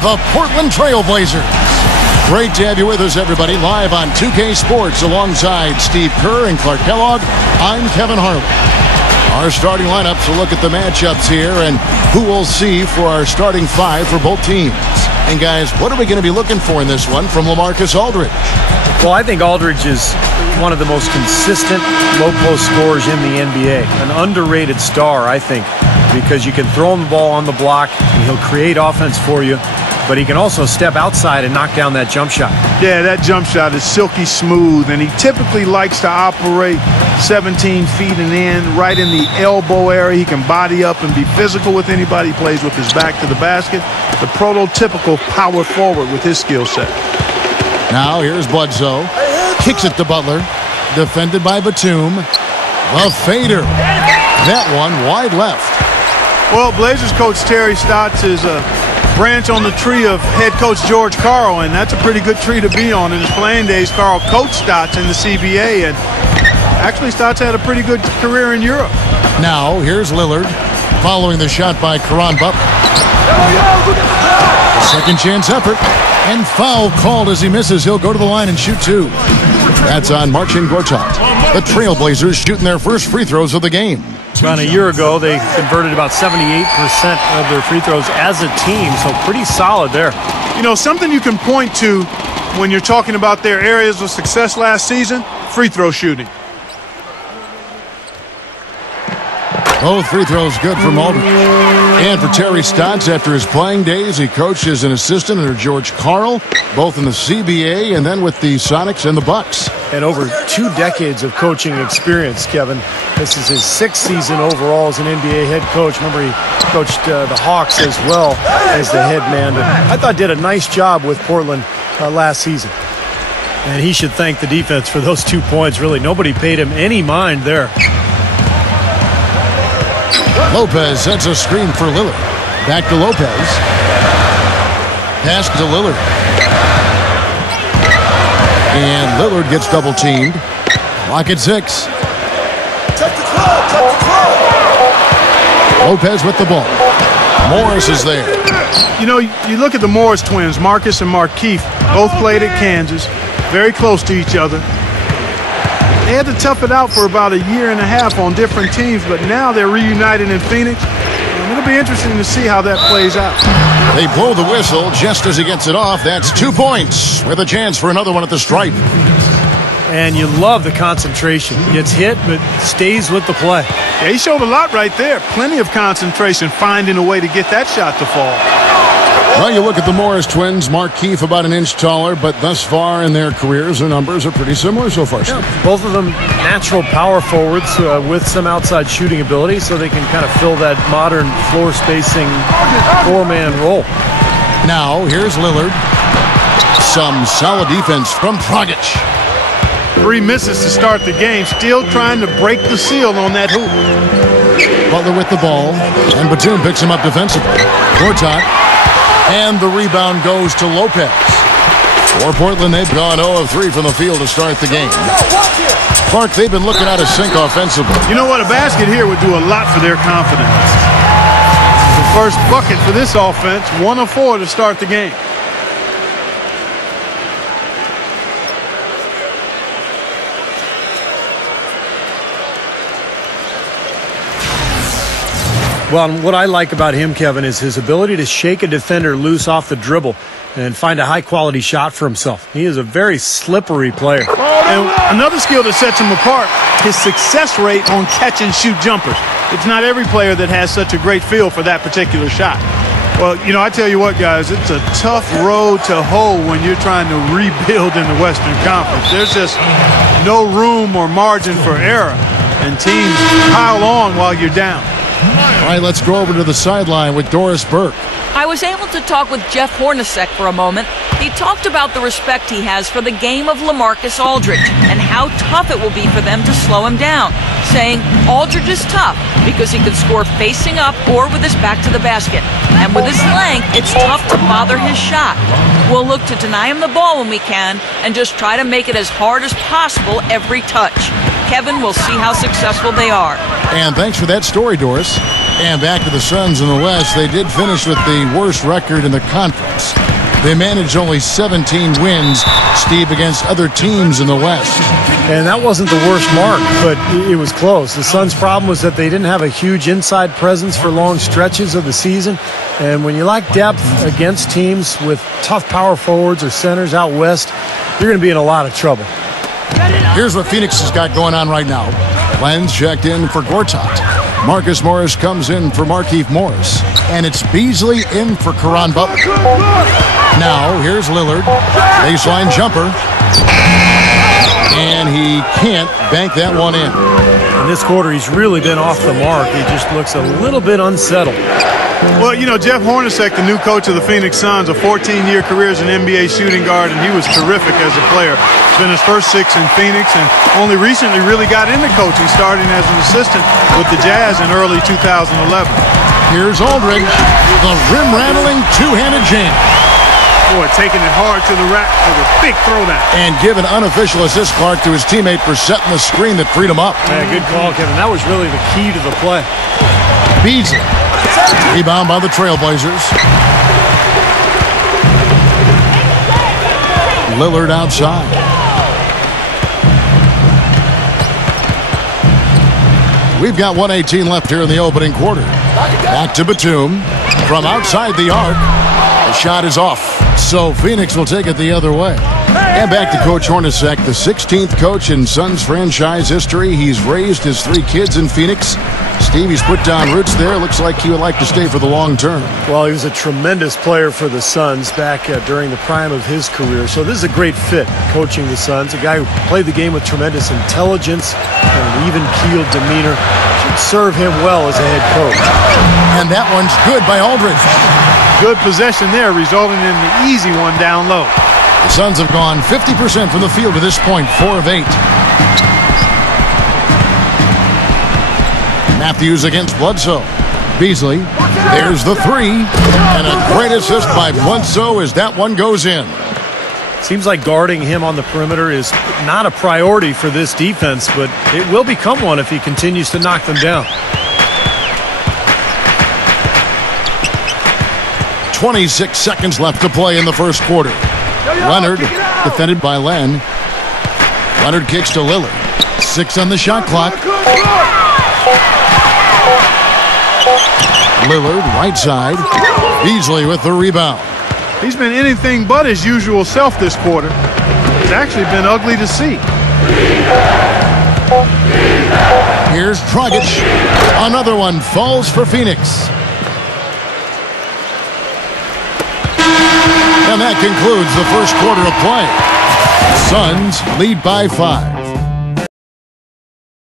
the Portland Trailblazers. Great to have you with us, everybody, live on 2K Sports alongside Steve Kerr and Clark Kellogg. I'm Kevin Harlan. Our starting lineups will look at the matchups here and who we'll see for our starting five for both teams. And guys, what are we going to be looking for in this one from LaMarcus Aldridge? Well, I think Aldridge is one of the most consistent low-post scorers in the NBA. An underrated star, I think, because you can throw him the ball on the block, and he'll create offense for you, but he can also step outside and knock down that jump shot. Yeah, that jump shot is silky smooth, and he typically likes to operate 17 feet and in, right in the elbow area. He can body up and be physical with anybody. He plays with his back to the basket. The prototypical power forward with his skill set. Now here's Bledsoe. Kicks it to Butler. Defended by Batum. The fader. That one wide left. Well, Blazers coach Terry Stotts is a branch on the tree of head coach George Karl, and that's a pretty good tree to be on. In his playing days, Karl coached Stotts in the CBA, and actually Stotts had a pretty good career in Europe. Now here's Lillard following the shot by Caron Butler. Second chance effort, and foul called as he misses. He'll go to the line and shoot two. That's on Marcin Gortat. The Trailblazers shooting their first free throws of the game. About a year ago, they converted about 78% of their free throws as a team, so pretty solid there. You know, something you can point to when you're talking about their areas of success last season, free throw shooting. Both free throws good from Aldridge. And for Terry Stotts, after his playing days, he coached as an assistant under George Karl, both in the CBA and then with the Sonics and the Bucks. And over 2 decades of coaching experience, Kevin. This is his 6th season overall as an NBA head coach. Remember, he coached the Hawks as well as the head man. And I thought did a nice job with Portland last season. And he should thank the defense for those 2 points. Really, nobody paid him any mind there. Lopez sets a screen for Lillard. Back to Lopez. Pass to Lillard. And Lillard gets double teamed. Clock at 6. Lopez with the ball. Morris is there. You know, you look at the Morris twins, Marcus and Markieff, both played at Kansas, very close to each other. They had to tough it out for about a year and a half on different teams, but now they're reunited in Phoenix. And it'll be interesting to see how that plays out. They blow the whistle just as he gets it off. That's 2 points with a chance for another one at the stripe. And you love the concentration. Gets hit, but stays with the play. Yeah, he showed a lot right there. Plenty of concentration, finding a way to get that shot to fall. Well, you look at the Morris twins, Markieff about an inch taller, but thus far in their careers, their numbers are pretty similar so far. Yeah, both of them natural power forwards with some outside shooting ability, so they can kind of fill that modern floor spacing 4-man role. Now, here's Lillard. Some solid defense from Dragic. 3 misses to start the game, still trying to break the seal on that hoop. Butler with the ball, and Batum picks him up defensively. Gortat. And the rebound goes to Lopez. For Portland, they've gone 0 of 3 from the field to start the game. Clark, they've been looking out of sync offensively. You know what? A basket here would do a lot for their confidence. The first bucket for this offense, 1 of 4 to start the game. Well, what I like about him, Kevin, is his ability to shake a defender loose off the dribble and find a high-quality shot for himself. He is a very slippery player. And another skill that sets him apart, his success rate on catch-and-shoot jumpers. It's not every player that has such a great feel for that particular shot. Well, you know, I tell you what, guys, it's a tough road to hoe when you're trying to rebuild in the Western Conference. There's just no room or margin for error, and teams pile on while you're down. All right, let's go over to the sideline with Doris Burke. I was able to talk with Jeff Hornacek for a moment. He talked about the respect he has for the game of LaMarcus Aldridge and how tough it will be for them to slow him down, saying Aldridge is tough because he can score facing up or with his back to the basket. And with his length, it's tough to bother his shot. We'll look to deny him the ball when we can and just try to make it as hard as possible every touch. Kevin, we'll see how successful they are. And thanks for that story, Doris. And back to the Suns in the West. They did finish with the worst record in the conference. They managed only 17 wins, Steve, against other teams in the West. And that wasn't the worst mark, but it was close. The Suns' problem was that they didn't have a huge inside presence for long stretches of the season. And when you lack depth against teams with tough power forwards or centers out west, you're going to be in a lot of trouble. Here's what Phoenix has got going on right now. Lenz checked in for Gortat. Marcus Morris comes in for Markieff Morris. And it's Beasley in for Caron Butler. Now, here's Lillard. Baseline jumper. And he can't bank that one in. In this quarter, he's really been off the mark. He just looks a little bit unsettled. Well, you know, Jeff Hornacek, the new coach of the Phoenix Suns, a 14-year career as an NBA shooting guard, and he was terrific as a player. Spent his first 6 in Phoenix and only recently really got into coaching, starting as an assistant with the Jazz in early 2011. Here's Aldridge, the rim-rattling two-handed jam. Boy, taking it hard to the rack for the big throwdown. And give an unofficial assist, Clark, to his teammate for setting the screen that freed him up. Yeah, good call, Kevin. That was really the key to the play. Beasley. Rebound by the Trailblazers. Lillard outside. We've got 1:18 left here in the opening quarter. Back to Batum from outside the arc. The shot is off, so Phoenix will take it the other way. And back to Coach Hornacek, the 16th coach in Suns franchise history. He's raised his 3 kids in Phoenix. Steve, he's put down roots there. Looks like he would like to stay for the long term. Well, he was a tremendous player for the Suns back during the prime of his career. So this is a great fit, coaching the Suns. A guy who played the game with tremendous intelligence and an even-keeled demeanor. Should serve him well as a head coach. And that one's good by Aldridge. Good possession there, resulting in the easy one down low. The Suns have gone 50% from the field to this point, 4 of 8. Matthews against Bledsoe. Beasley, there's the 3. And a great assist by Bledsoe as that one goes in. Seems like guarding him on the perimeter is not a priority for this defense, but it will become one if he continues to knock them down. 26 seconds left to play in the first quarter. Leonard, defended by Len. Leonard kicks to Lillard. 6 on the shot clock. Lillard, right side. Beasley with the rebound. He's been anything but his usual self this quarter. It's actually been ugly to see. Here's Dragic. Another one falls for Phoenix. And that concludes the first quarter of play. Suns lead by 5.